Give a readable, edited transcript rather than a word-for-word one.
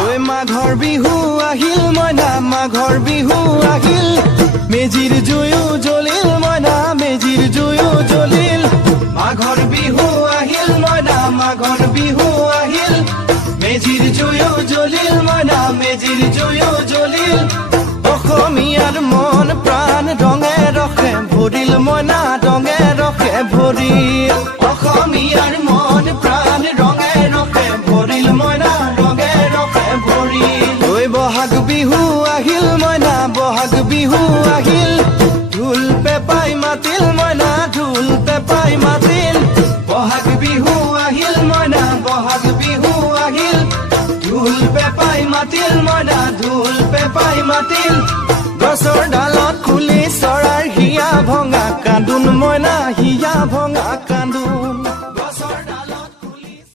ঐ মাঘৰ বিহু আহিল মইনা মাঘৰ বিহু আহিল মেজিৰ জুয়ো জ্বলিল মইনা মেজিৰ জুয়ো জ্বলিল মাঘৰ বিহু আহিল মইনা মাঘৰ বিহু আহিল মেজিৰ জুয়ো জ্বলিল মইনা মেজিৰ জুয়ো জ্বলিল অসমীয়াৰ মন প্ৰাণ ৰঙে ৰখে ভৰিল মইনা ৰঙে ৰখে ভৰিল অসমীয়াৰ মন প্ৰাণ ৰঙে ৰখে ভৰিল মইনা ৰঙে ৰখে ভৰিল ঐ বহাগ বিহু আহিল মইনা বহাগ বিহু আহিল ঢোল পেপাই মাতিল মইনা ঢোল পেপাই মাতিল বহাগ বিহু আহিল মইনা বহাগ বিহু আহিল ঢোল পেপাই মাতিল মইনা ঢোল পেপাই মাতিল গছৰ ডালত খুলি চৰাইৰ হিয়া ভঙা কান্দোন মইনা হিয়া ভঙা কান্দোন